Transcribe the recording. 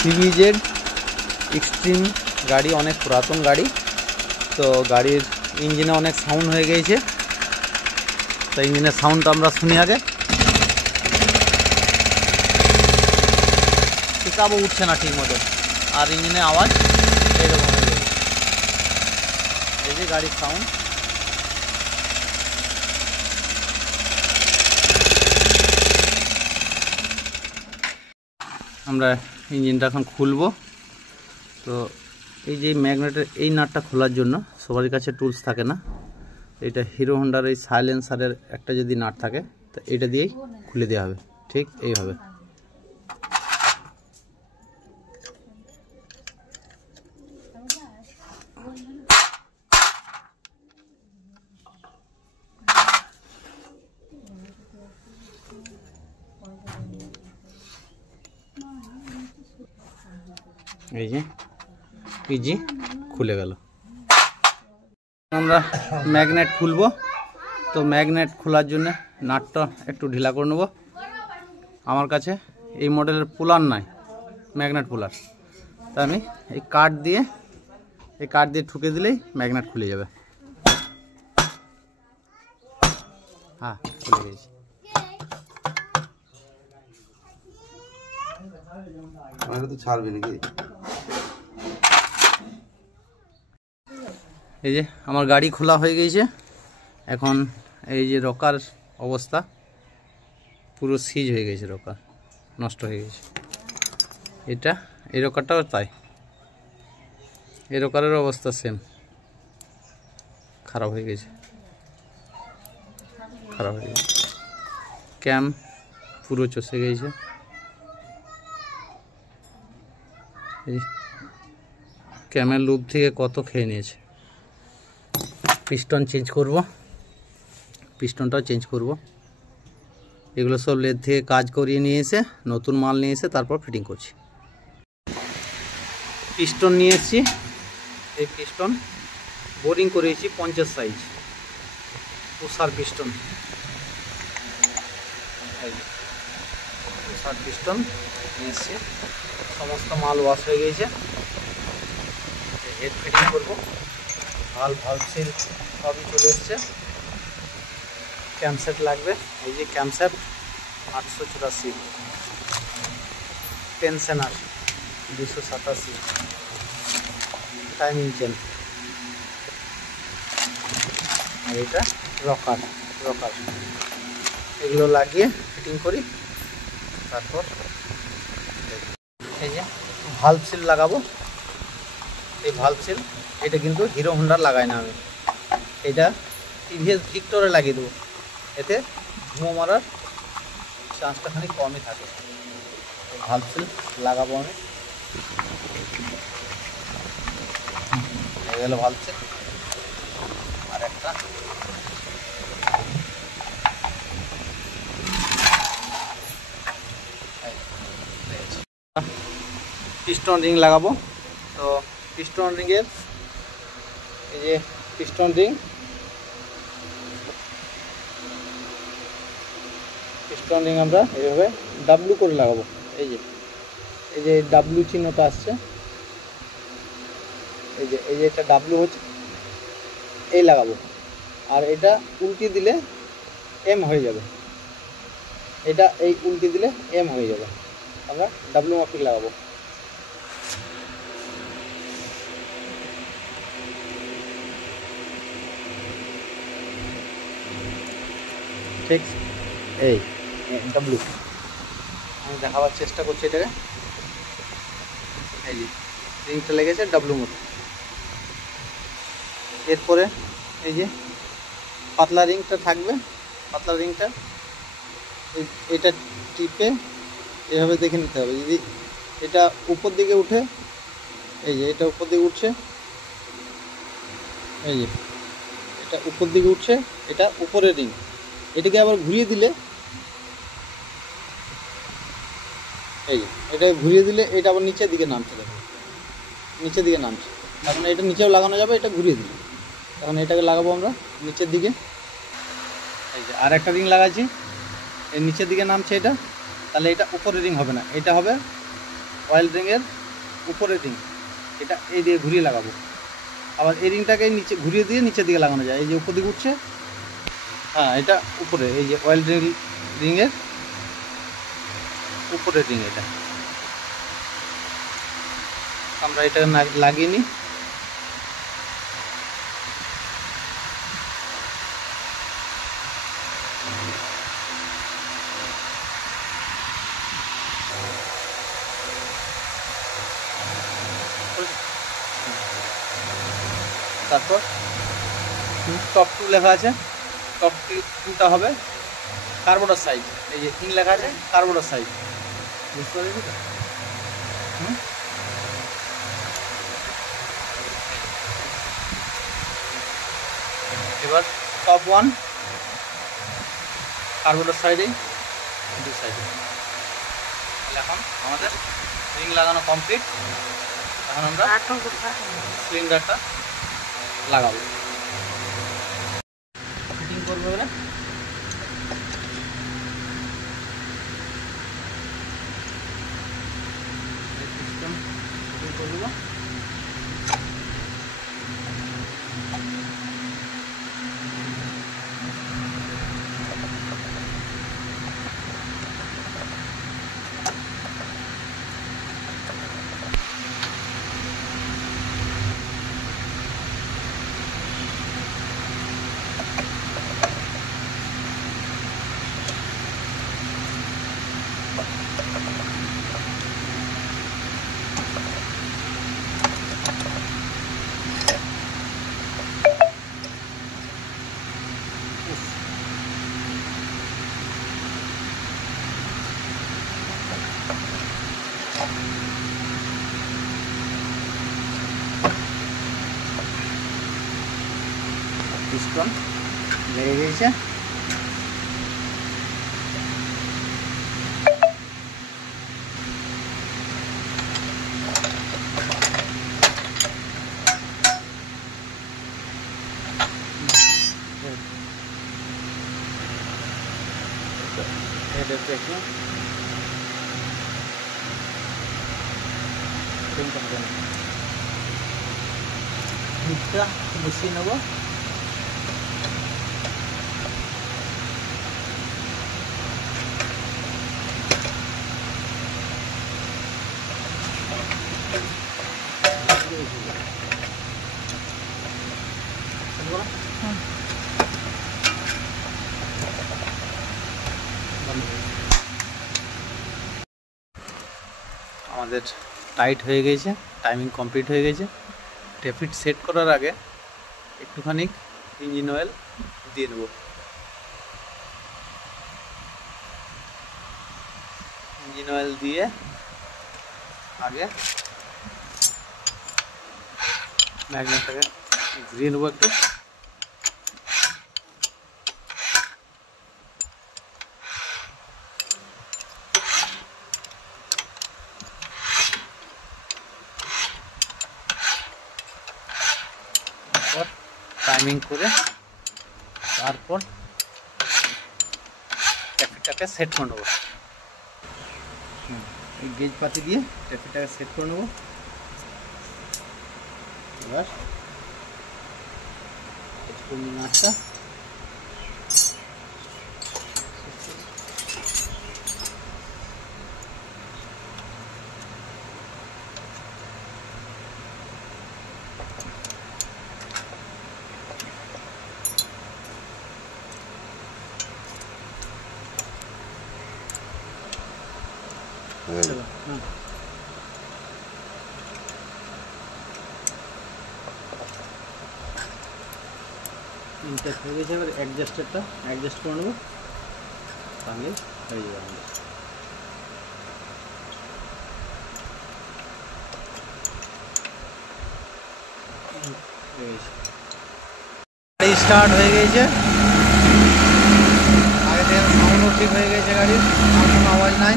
CBZ extreme গাড়ি, অনেক পুরাতন গাড়ি। তো গাড়ির ইঞ্জিনে অনেক সাউন্ড হয়ে গিয়েছে, তো ইঞ্জিনের সাউন্ডটা আমরা শুনি আগে। পিকআপও উঠছে না ঠিক মতো, আর ইঞ্জিনের আওয়াজ এইরকম হয়ে গেছে। এই যে গাড়ির সাউন্ড। আমরা ইঞ্জিনটা এখন খুলবো। তো এই যে ম্যাগনেটের এই নাটটা খোলার জন্য সবার কাছে টুলস থাকে না। এটা হিরো হন্ডার এই সাইলেন্সারের একটা যদি নাট থাকে, তো এটা দিয়েই খুলে দেওয়া হবে, ঠিক এইভাবে। এই যে ইজি খুলে গেল। আমরা ম্যাগনেট খুলবো। তো ম্যাগনেট খোলার জন্য নাটটা একটু ঢিলা করে নেব। আমার কাছে এই মডেলের পুলার নাই, ম্যাগনেট পুলার। তা আমি এই কাঠ দিয়ে ঠুকে দিলেই ম্যাগনেট খুলে যাবে। হ্যাঁ, খুলে গেছে। তো ছাড়বে নাকি? এই যে আমার গাড়ি খোলা হয়ে গেছে। এখন এই যে রকার অবস্থা পুরো সিজ হয়ে গেছে, রকার নষ্ট হয়ে গেছে। এটা এই রকারটাও তাই, এই রকারের অবস্থা সেম, খারাপ হয়ে গেছে, খারাপ হয়ে গেছে। ক্যাম পুরো চষে গেছে। এই ক্যামের লুপ থেকে কত খেয়ে নিয়েছে। পিস্টন চেঞ্জ করব, পিস্টনটাও চেঞ্জ করব। এগুলো সব লেদ থেকে কাজ করিয়ে নিয়ে এসে, নতুন মাল নিয়ে এসে তারপর ফিটিং করছি। পিস্টন নিয়ে এসেছি। এই পিস্টন বোরিং করেছি 50 সাইজ উষার পিস্টন। উষার পিস্টন নিয়ে এসেছি। সমস্ত মাল ওয়াশ হয়ে গেছে। হেড ফিটিং করবো। ভাল্ব সিল সবই চলে এসছে। ক্যামসেট লাগবে। এই যে ক্যামসেট 884, টেনশনার 287, টাইমিং চেন, আর এটা রকার। এগুলো লাগিয়ে ফিটিং করি। তারপর এই যে ভাল্ব সিল লাগাবো। এই ভাল্ব সিল এটা কিন্তু হিরো হন্ডার লাগাই না আমি, এটা টিভিএস ভিক্টরে লাগিয়ে দেবো। এতে ধুমো মারার চান্সটা খানি কমই থাকে। ভাল্ব সিল লাগাবো আমি। হয়ে গেল ভাল্ব সিল। আর একটা পিস্টন রিং লাগাবো। তো পিস্টন রিংয়ের এই যে পিস্টন রিং আমরা এইভাবে ডাব্লু করে লাগাবো। এই যে ডাব্লু চিহ্নটা আসছে, এই যে এটা ডাব্লু হচ্ছে, এই লাগাবো। আর এটা উল্টি দিলে এম হয়ে যাবে। এটা এই উল্টি দিলে এম হয়ে যাবে। আমরা ডাব্লু মাফিক লাগাবো। ঠিক এই ডাব্লু আমি দেখাবার চেষ্টা করছি এটাকে। এই যে রিংটা লেগেছে ডাব্লু মতো। এরপরে এই যে পাতলা রিংটা থাকবে। পাতলা রিংটা এটা টিপে এভাবে দেখে নিতে হবে। যদি এটা উপর দিকে উঠে, এই যে এটা উপর দিকে উঠছে, এই যে এটা উপর দিকে উঠছে, এটা উপরের রিং। এটাকে আবার ঘুরিয়ে দিলে, এই যে এটা ঘুরিয়ে দিলে এটা আবার নিচের দিকে নামছে। দেখো নিচের দিকে নামছে। এখন এটা নিচেও লাগানো যাবে, এটা ঘুরিয়ে দিলে। এখন এটাকে লাগাবো আমরা নিচের দিকে। এই যে আর একটা রিং লাগাচ্ছি, এই নিচের দিকে নামছে এটা। তাহলে এটা উপরের রিং হবে না, এটা হবে অয়েল রিংয়ের উপরের রিং, এটা এই দিয়ে ঘুরিয়ে লাগাবো। আবার এই রিংটাকে নিচে ঘুরিয়ে দিয়ে নিচের দিকে লাগানো যায়। এই যে উপর দিকে উঠছে, হ্যাঁ এটা উপরে, এই যে অয়েল রিংয়ের উপরের রিং এটা। আমরা এটা লাগিয়ে নিই। তারপর টপ 2 লেখা আছে, টপ 2টা হবে কার্বোডার সাইজ। এই যে ইন লেখা আছে কার্বোডার সাইজ, বুঝতে পারছি তো? এবার টপ 1 কার্বোডার সাইডে, 2 সাইডে। এখন আমাদের রিং লাগানো কমপ্লিট। এখন আমরা সিলিন্ডারটা লাগাবো, ফিটিং করবো। এবারে সিস্টেম ফিটিং করে দেবো। পিস্টন লেগে গেছে। বসিয়ে নেব। আমাদের টাইট হয়ে গেছে, টাইমিং কমপ্লিট হয়ে গেছে। টেফিট সেট করার আগে একটুখানি ইঞ্জিন অয়েল দিয়ে নেব। ইঞ্জিন অয়েল দিয়ে আগে ম্যাগনেটটাকে ঘুরিয়ে নেবো একটু। টাইমিং করে তারপর ট্যাফিটাকে সেট করে নেবো। এই গেজ পাতি দিয়ে ট্যাফিটাকে সেট করে নেবো। এবার নাটটা ইনটেক হয়ে গেছে। এবার অ্যাডজাস্টারটা অ্যাডজাস্ট করে নেবো, তাহলে হয়ে যাবে আমাদের। গাড়ি স্টার্ট হয়ে গেছে, আগে থেকে সাউন্ডও ঠিক হয়ে গেছে, গাড়ির কোনো আওয়াজ নাই।